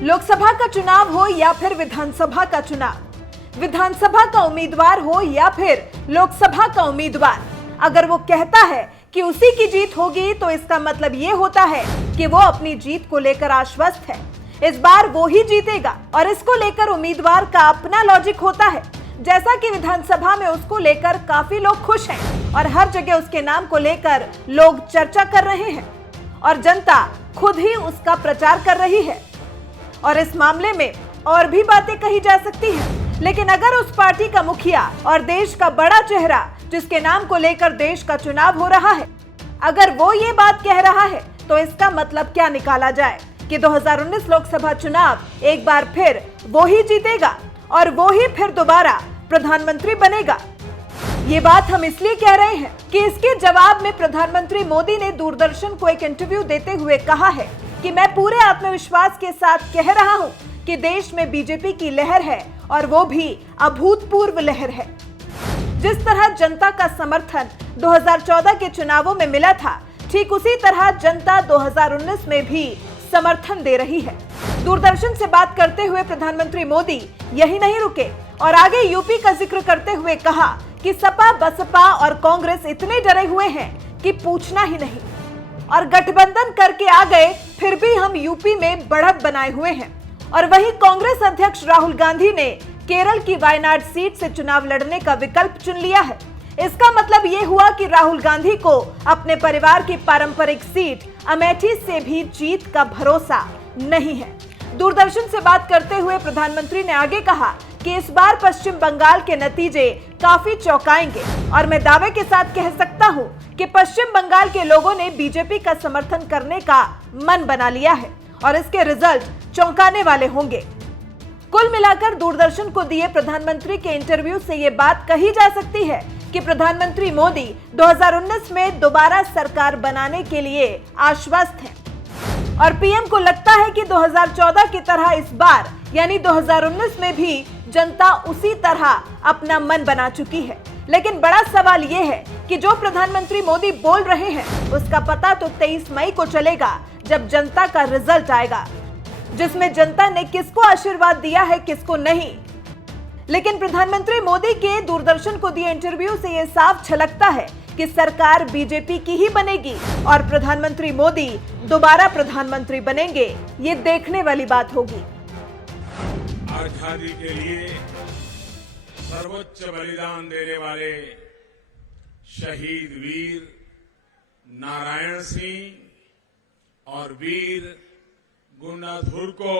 लोकसभा का चुनाव हो या फिर विधानसभा का चुनाव, विधानसभा का उम्मीदवार हो या फिर लोकसभा का उम्मीदवार, अगर वो कहता है कि उसी की जीत होगी तो इसका मतलब ये होता है कि वो अपनी जीत को लेकर आश्वस्त है। इस बार वो ही जीतेगा और इसको लेकर उम्मीदवार का अपना लॉजिक होता है। जैसा कि विधानसभा में उसको लेकर काफी लोग खुश हैं और हर जगह उसके नाम को लेकर लोग चर्चा कर रहे हैं और जनता खुद ही उसका प्रचार कर रही है। और इस मामले में और भी बातें कही जा सकती हैं, लेकिन अगर उस पार्टी का मुखिया और देश का बड़ा चेहरा जिसके नाम को लेकर देश का चुनाव हो रहा है, अगर वो ये बात कह रहा है तो इसका मतलब क्या निकाला जाए कि 2019 लोकसभा चुनाव एक बार फिर वो ही जीतेगा और वो ही फिर दोबारा प्रधानमंत्री बनेगा। ये बात हम इसलिए कह रहे हैं कि इसके जवाब में प्रधानमंत्री मोदी ने दूरदर्शन को एक इंटरव्यू देते हुए कहा है कि मैं पूरे आत्मविश्वास के साथ कह रहा हूं कि देश में बीजेपी की लहर है और वो भी अभूतपूर्व लहर है। जिस तरह जनता का समर्थन 2014 के चुनावों में मिला था, ठीक उसी तरह जनता 2019 में भी समर्थन दे रही है। दूरदर्शन से बात करते हुए प्रधानमंत्री मोदी यही नहीं रुके और आगे यूपी का जिक्र करते हुए कहा कि सपा, बसपा और कांग्रेस इतने डरे हुए हैं कि पूछना ही नहीं और गठबंधन करके आ गए, फिर भी हम यूपी में बढ़त बनाए हुए हैं। और वहीं कांग्रेस अध्यक्ष राहुल गांधी ने केरल की वायनाड सीट से चुनाव लड़ने का विकल्प चुन लिया है। इसका मतलब ये हुआ कि राहुल गांधी को अपने परिवार की पारंपरिक सीट अमेठी से भी जीत का भरोसा नहीं है। दूरदर्शन से बात करते हुए प्रधानमंत्री ने आगे कहा कि इस बार पश्चिम बंगाल के नतीजे काफी चौंकाएंगे और मैं दावे के साथ कह सकता हूं कि पश्चिम बंगाल के लोगों ने बीजेपी का समर्थन करने का मन बना लिया है और इसके रिजल्ट चौंकाने वाले होंगे। कुल मिलाकर दूरदर्शन को दिए प्रधानमंत्री के इंटरव्यू से ये बात कही जा सकती है कि प्रधानमंत्री मोदी 2019 में दोबारा सरकार बनाने के लिए आश्वस्त हैं और पीएम को लगता है कि 2014 की तरह इस बार यानी 2019 में भी जनता उसी तरह अपना मन बना चुकी है। लेकिन बड़ा सवाल यह है कि जो प्रधानमंत्री मोदी बोल रहे हैं उसका पता तो 23 मई को चलेगा, जब जनता का रिजल्ट आएगा, जिसमें जनता ने किसको आशीर्वाद दिया है किसको नहीं। लेकिन प्रधानमंत्री मोदी के दूरदर्शन को दिए इंटरव्यू से यह साफ झलकता है कि सरकार बीजेपी की ही बनेगी और प्रधानमंत्री मोदी दोबारा प्रधानमंत्री बनेंगे। ये देखने वाली बात होगी। आजादी के लिए सर्वोच्च बलिदान देने वाले शहीद वीर नारायण सिंह और वीर गुंडाधुर को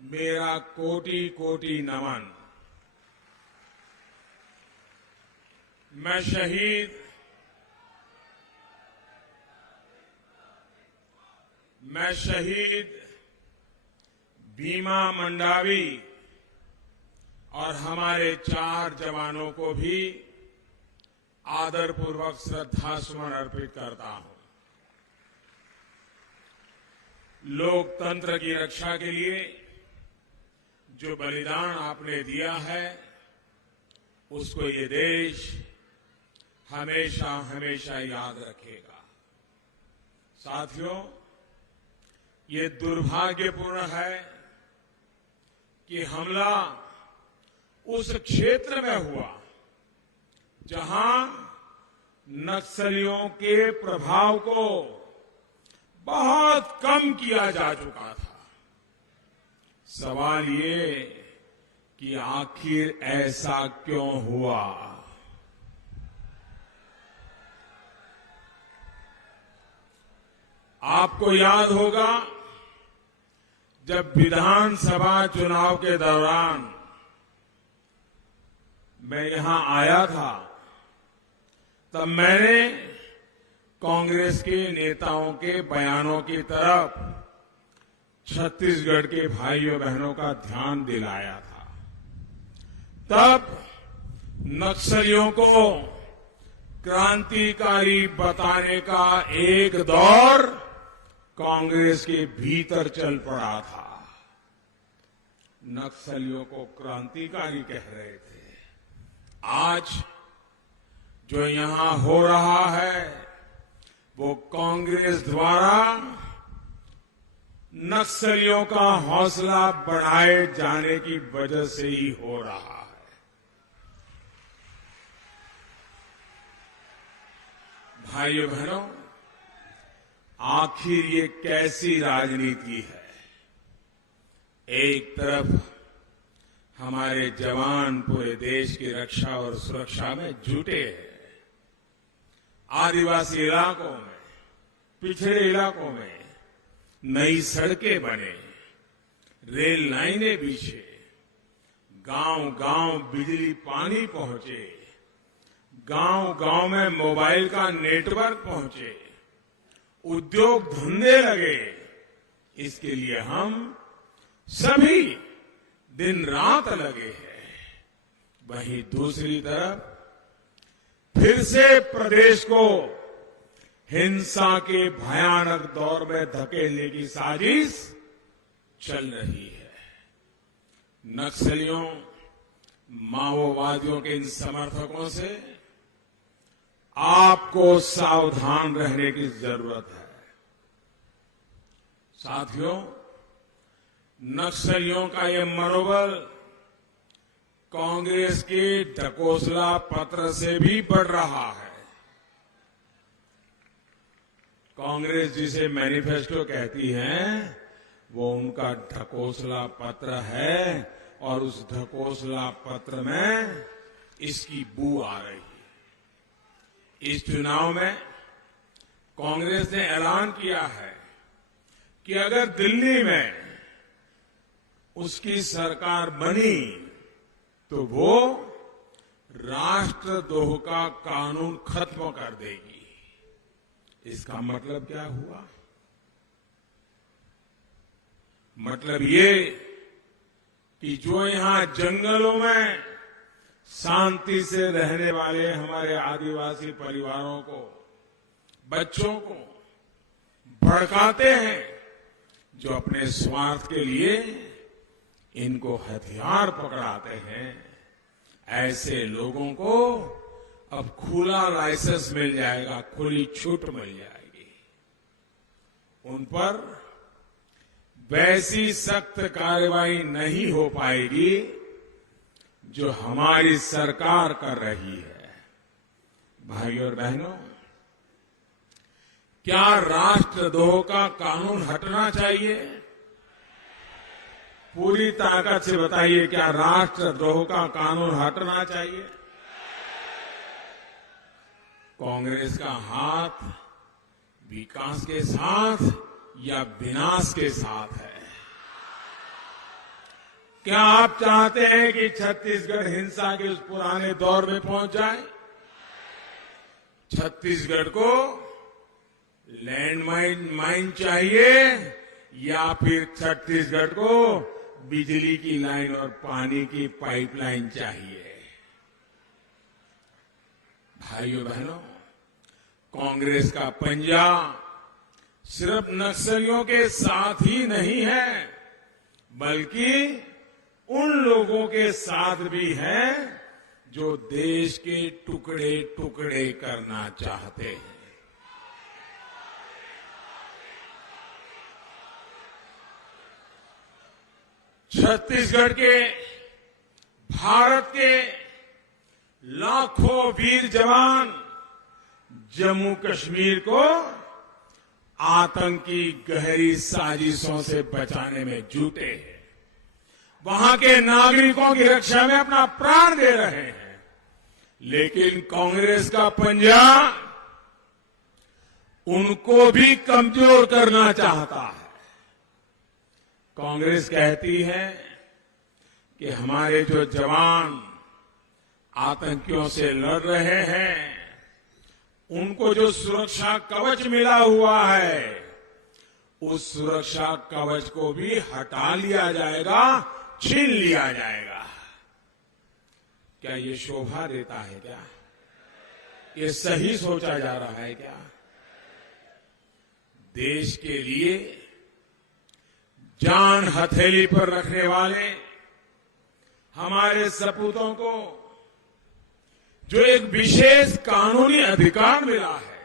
मेरा कोटि कोटि नमन। मैं शहीद भीमा मंडावी और हमारे 4 जवानों को भी आदरपूर्वक श्रद्धासुमन अर्पित करता हूं। लोकतंत्र की रक्षा के लिए जो बलिदान आपने दिया है उसको ये देश हमेशा हमेशा याद रखेगा। साथियों, ये दुर्भाग्यपूर्ण है कि हमला उस क्षेत्र में हुआ जहां नक्सलियों के प्रभाव को बहुत कम किया जा चुका था। सवाल ये कि आखिर ऐसा क्यों हुआ? आपको याद होगा, जब विधानसभा चुनाव के दौरान मैं यहां आया था, तब मैंने कांग्रेस के नेताओं के बयानों की तरफ छत्तीसगढ़ के भाइयों बहनों का ध्यान दिलाया था। तब नक्सलियों को क्रांतिकारी बताने का एक दौर कांग्रेस के भीतर चल पड़ा था। नक्सलियों को क्रांतिकारी कह रहे थे। आज जो यहां हो रहा है वो कांग्रेस द्वारा नक्सलियों का हौसला बढ़ाए जाने की वजह से ही हो रहा है। भाइयों बहनों, आखिर ये कैसी राजनीति है? एक तरफ हमारे जवान पूरे देश की रक्षा और सुरक्षा में जुटे हैं। आदिवासी इलाकों में, पिछड़े इलाकों में नई सड़कें बने, रेल लाइनें बिछे, गांव-गांव बिजली पानी पहुंचे, गांव-गांव में मोबाइल का नेटवर्क पहुंचे, उद्योग धंधे लगे। इसके लिए हम सभी दिन रात लगे हैं। वहीं दूसरी तरफ फिर से प्रदेश को हिंसा के भयानक दौर में धकेलने की साजिश चल रही है। नक्सलियों, माओवादियों के इन समर्थकों से आपको सावधान रहने की जरूरत है। साथियों, नक्सलियों का ये मनोबल कांग्रेस के ढकोसला पत्र से भी बढ़ रहा है। कांग्रेस जिसे मैनिफेस्टो कहती है, वो उनका ढकोसला पत्र है और उस ढकोसला पत्र में इसकी बू आ रही है। इस चुनाव में कांग्रेस ने ऐलान किया है कि अगर दिल्ली में उसकी सरकार बनी तो वो राष्ट्रद्रोह का कानून खत्म कर देगी। इसका मतलब क्या हुआ? मतलब ये कि जो यहां जंगलों में शांति से रहने वाले हमारे आदिवासी परिवारों को, बच्चों को भड़काते हैं, जो अपने स्वार्थ के लिए इनको हथियार पकड़ाते हैं, ऐसे लोगों को अब खुला लाइसेंस मिल जाएगा, खुली छूट मिल जाएगी। उन पर वैसी सख्त कार्रवाई नहीं हो पाएगी जो हमारी सरकार कर रही है। भाइयों और बहनों, क्या राष्ट्रद्रोह का कानून हटना चाहिए? पूरी ताकत से बताइए, क्या राष्ट्रद्रोह का कानून हटना चाहिए? कांग्रेस का हाथ विकास के साथ या विनाश के साथ है? क्या आप चाहते हैं कि छत्तीसगढ़ हिंसा के उस पुराने दौर में पहुंच जाए? छत्तीसगढ़ को लैंडमाइन चाहिए या फिर छत्तीसगढ़ को बिजली की लाइन और पानी की पाइपलाइन चाहिए? भाइयों बहनों, कांग्रेस का पंजा सिर्फ नक्सलियों के साथ ही नहीं है, बल्कि उन लोगों के साथ भी है जो देश के टुकड़े टुकड़े करना चाहते हैं। छत्तीसगढ़ के, भारत के लाखों वीर जवान जम्मू कश्मीर को आतंकी गहरी साजिशों से बचाने में जुटे हैं। वहां के नागरिकों की रक्षा में अपना प्राण दे रहे हैं। लेकिन कांग्रेस का पंजा उनको भी कमजोर करना चाहता है। कांग्रेस कहती है कि हमारे जो जवान आतंकियों से लड़ रहे हैं, उनको जो सुरक्षा कवच मिला हुआ है, उस सुरक्षा कवच को भी हटा लिया जाएगा, छीन लिया जाएगा। क्या ये शोभा देता है? क्या ये सही सोचा जा रहा है? क्या देश के लिए जान हथेली पर रखने वाले हमारे सपूतों को जो एक विशेष कानूनी अधिकार मिला है,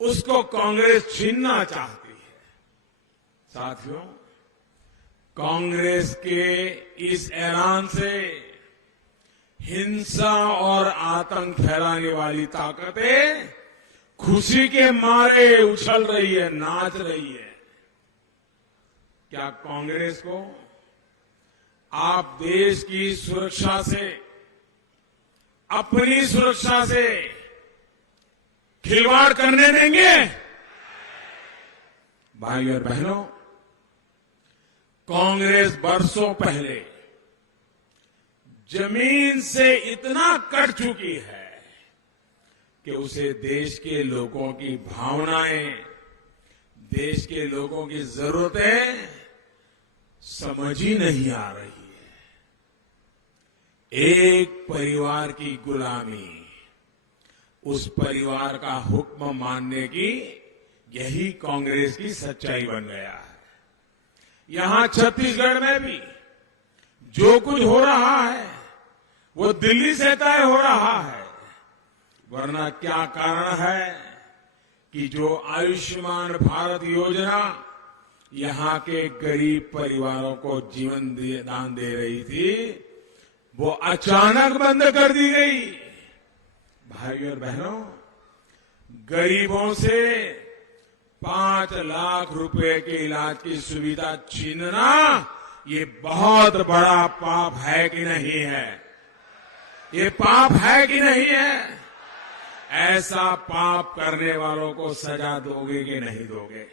उसको कांग्रेस छीनना चाहती है। साथियों, कांग्रेस के इस ऐलान से हिंसा और आतंक फैलाने वाली ताकतें खुशी के मारे उछल रही है, नाच रही है। क्या कांग्रेस को आप देश की सुरक्षा से, अपनी सुरक्षा से खिलवाड़ करने देंगे? भाइयों और बहनों, कांग्रेस बरसों पहले जमीन से इतना कट चुकी है कि उसे देश के लोगों की भावनाएं, देश के लोगों की जरूरतें समझ ही नहीं आ रही है। एक परिवार की गुलामी, उस परिवार का हुक्म मानने की यही कांग्रेस की सच्चाई बन गया है। यहां छत्तीसगढ़ में भी जो कुछ हो रहा है वो दिल्ली से तय हो रहा है, वरना क्या कारण है कि जो आयुष्मान भारत योजना यहां के गरीब परिवारों को जीवन दान दे रही थी, वो अचानक बंद कर दी गई। भाइयों और बहनों, गरीबों से 5 लाख रुपए के इलाज की सुविधा छीनना ये बहुत बड़ा पाप है कि नहीं है? ये पाप है कि नहीं है? ऐसा पाप करने वालों को सजा दोगे कि नहीं दोगे?